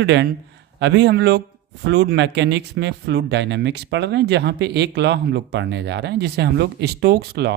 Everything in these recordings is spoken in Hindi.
स्टूडेंट, अभी हम लोग फ्लूइड मैकेनिक्स में फ्लूइड डायनामिक्स पढ़ रहे हैं, जहाँ पे एक लॉ हम लोग पढ़ने जा रहे हैं जिसे हम लोग स्टोक्स लॉ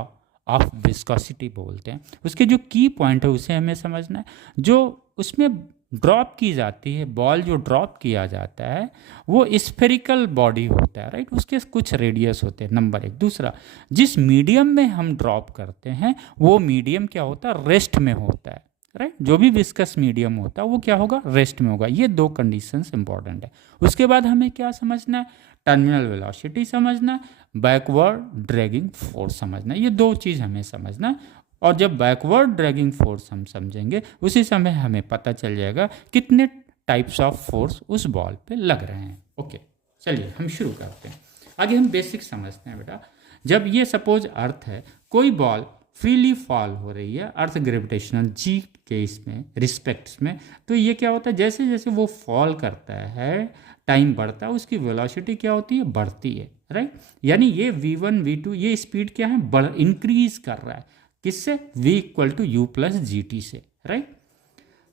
ऑफ विस्कोसिटी बोलते हैं। उसके जो की पॉइंट है उसे हमें समझना है। जो उसमें ड्रॉप की जाती है, बॉल जो ड्रॉप किया जाता है वो स्फेरिकल बॉडी होता है, राइट। उसके कुछ रेडियस होते हैं, नंबर एक। दूसरा, जिस मीडियम में हम ड्रॉप करते हैं वो मीडियम क्या होता है, रेस्ट में होता है, राइट। जो भी विस्कस मीडियम होता है वो क्या होगा, रेस्ट में होगा। ये दो कंडीशंस इंपॉर्टेंट है। उसके बाद हमें क्या समझना है, टर्मिनल वेलोसिटी समझना, बैकवर्ड ड्रैगिंग फोर्स समझना। ये दो चीज़ हमें समझना। और जब बैकवर्ड ड्रैगिंग फोर्स हम समझेंगे उसी समय हमें पता चल जाएगा कितने टाइप्स ऑफ फोर्स उस बॉल पे लग रहे हैं। ओके, चलिए हम शुरू करते हैं। आगे हम बेसिक समझते हैं बेटा। जब ये सपोज अर्थ है, कोई बॉल फ्रीली फॉल हो रही है अर्थ ग्रेविटेशनल जी के इसमें रिस्पेक्ट्स में, तो ये क्या होता है, जैसे जैसे वो फॉल करता है टाइम बढ़ता है, उसकी वेलोसिटी क्या होती है, बढ़ती है, राइट। यानी ये v1 v2 ये स्पीड क्या है, इंक्रीज कर रहा है। किससे, v equal to u plus g t से, राइट।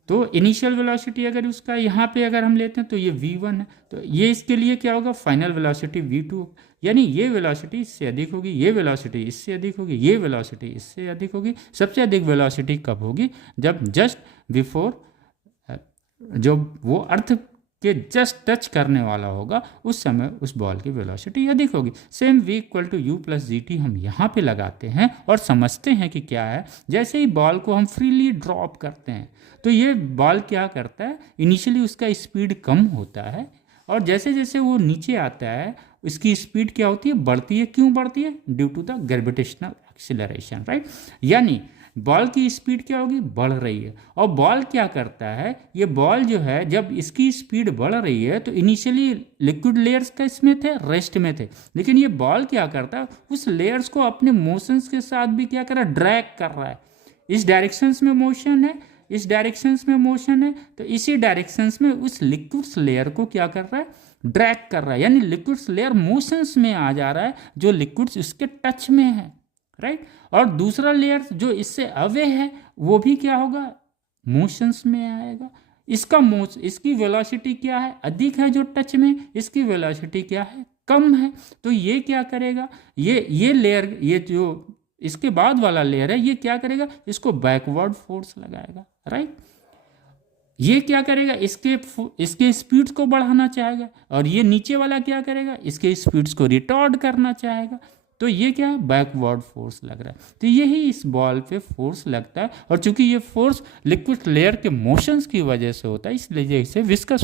तो इनिशियल वेलोसिटी अगर उसका यहाँ पे अगर हम लेते हैं तो ये v1 है, तो ये इसके लिए क्या होगा, फाइनल वेलोसिटी v2। यानी ये वेलोसिटी इससे अधिक होगी, ये वेलोसिटी इससे अधिक होगी, ये वेलोसिटी इससे अधिक होगी। सबसे अधिक वेलोसिटी कब होगी, जब जस्ट बिफोर, जब वो अर्थ के जस्ट टच करने वाला होगा उस समय उस बॉल की वेलोसिटी अधिक होगी। Same v equal to u plus g t हम यहाँ पे लगाते हैं और समझते हैं कि क्या है। जैसे ही बॉल को हम फ्रीली ड्रॉप करते हैं तो ये बॉल क्या करता है, इनिशियली उसका स्पीड कम होता है और जैसे जैसे वो नीचे आता है इसकी स्पीड क्या होती है, बढ़ती है। क्यों बढ़ती है, due to the gravitational acceleration, right. यानी बॉल की स्पीड क्या होगी, बढ़ रही है। और बॉल क्या करता है, ये बॉल जो है जब इसकी स्पीड बढ़ रही है तो इनिशियली लिक्विड लेयर्स का इसमें थे, रेस्ट में थे, लेकिन ये बॉल क्या करता है, उस लेयर्स को अपने मोशंस के साथ भी क्या कर रहा है, ड्रैग कर रहा है। इस डायरेक्शंस में मोशन है, इस डायरेक्शंस में मोशन है, तो इसी डायरेक्शंस में उस लिक्विड्स लेयर को क्या कर रहा है, ड्रैग कर रहा है। यानी लिक्विड्स लेयर मोशंस में आ जा रहा है, जो लिक्विड्स उसके टच में है, राइट। और दूसरा लेयर जो इससे अवे है वो भी क्या होगा, मोशंस में आएगा। इसकी वेलोसिटी क्या है, अधिक है जो टच में, इसकी वेलोसिटी क्या है, कम है। तो ये क्या करेगा, ये लेयर, ये जो इसके बाद वाला लेयर है ये क्या करेगा, इसको बैकवर्ड फोर्स लगाएगा, राइट। ये क्या करेगा, इसके स्पीड्स को बढ़ाना चाहेगा, और ये नीचे वाला क्या करेगा, इसके स्पीड्स को रिटॉर्ड करना चाहेगा। तो ये क्या है, बैकवर्ड फोर्स लग रहा है। तो यही इस बॉल पे फोर्स लगता है, और चूंकि ये फोर्स लिक्विड लेयर के मोशंस की वजह से होता है इसलिए इसे विस्कस